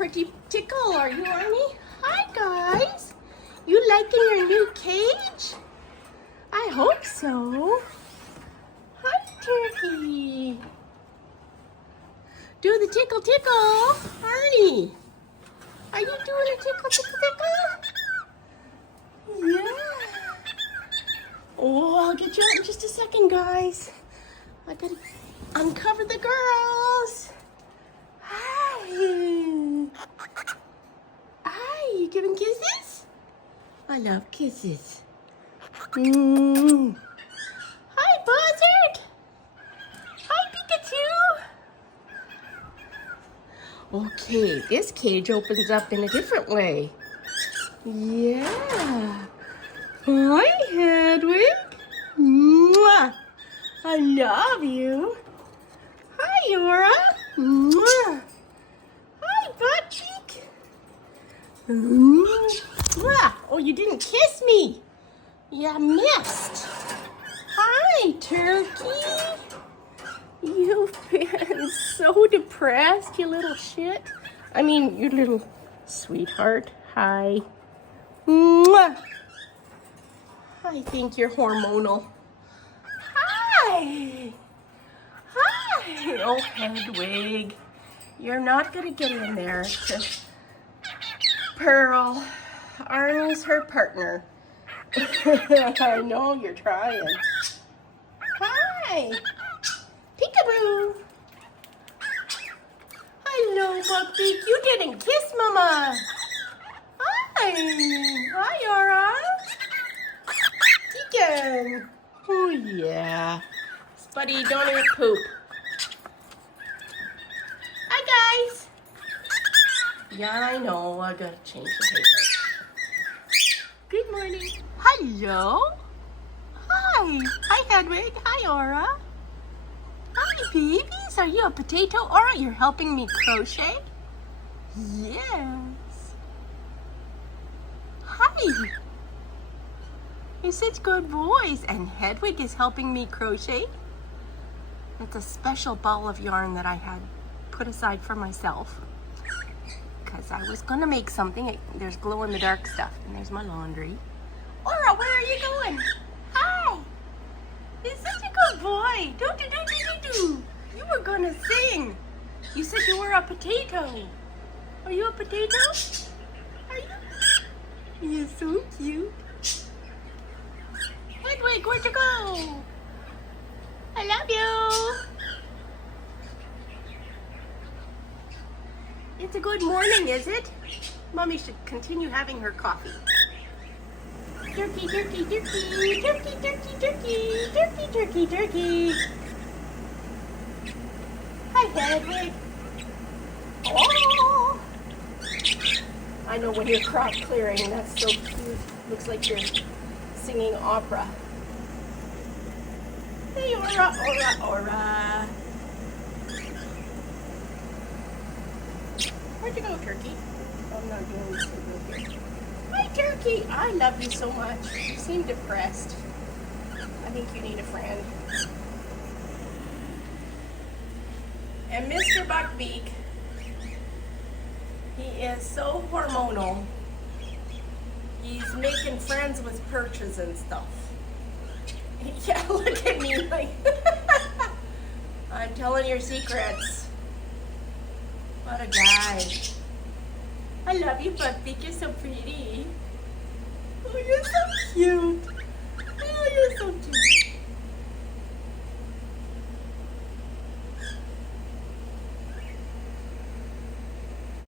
pretty tickle, are you, Arnie? Hi, guys. You liking your new cage? I hope so. Hi, Turkey. Do the tickle, tickle. Arnie, are you doing a tickle, tickle, tickle? Yeah. Oh, I'll get you out in just a second, guys. I gotta uncover the girls. Hi. Hi, you giving kisses? I love kisses. Hi, Buzzard. Hi, Pikachu. Okay, this cage opens up in a different way. Yeah. Hi, Hedwig. Mwah. I love you. Hi, Yora. Mwah. Hi, butt cheek. Mwah. Oh, you didn't kiss me. You missed. Hi, Turkey. You've been so depressed, you little shit. I mean, you little sweetheart. Hi. Mwah. I think you're hormonal. Hi. Hi. Oh, Hedwig. You're not going to get in there to Pearl. Arnie's her partner. I know you're trying. Hi. Peekaboo. Hello, Buckbeak. You didn't kiss Mama. Hi. Hi, Yara. Deacon. Oh, yeah. Spuddy, don't eat poop. Hi, guys. Yeah, I know. I gotta change the paper. Good morning. Hello. Hi. Hi, Hedwig. Hi, Aura. Hi, babies. Are you a potato? Aura, you're helping me crochet? Yes. Hi. You're such good boys. And Hedwig is helping me crochet. It's a special ball of yarn that I had put aside for myself. Because I was going to make something. There's glow-in-the-dark stuff. And there's my laundry. Aura, where are you going? Hi. You're such a good boy. Do. You were going to sing. You said you were a potato. Are you a potato? Are you? You're so cute. Hedwig, where'd you go? I love you. It's a good morning, is it? Mommy should continue having her coffee. Turkey, turkey, turkey, turkey, turkey, turkey, turkey, turkey, turkey. Hi, Hedwig. Oh. I know when you're crop clearing, that's so cute. Looks like you're singing opera. Hey, Aura, Aura, Aura. Where'd you go, Turkey? I'm not doing this over here. Hi, Turkey. I love you so much. You seem depressed. I think you need a friend. And Mr. Buckbeak, he is so hormonal. He's making friends with perches and stuff. Yeah, look at me. Like, I'm telling your secrets. What a guy. I love you, Buckbeak. You're so pretty. Oh, you're so cute.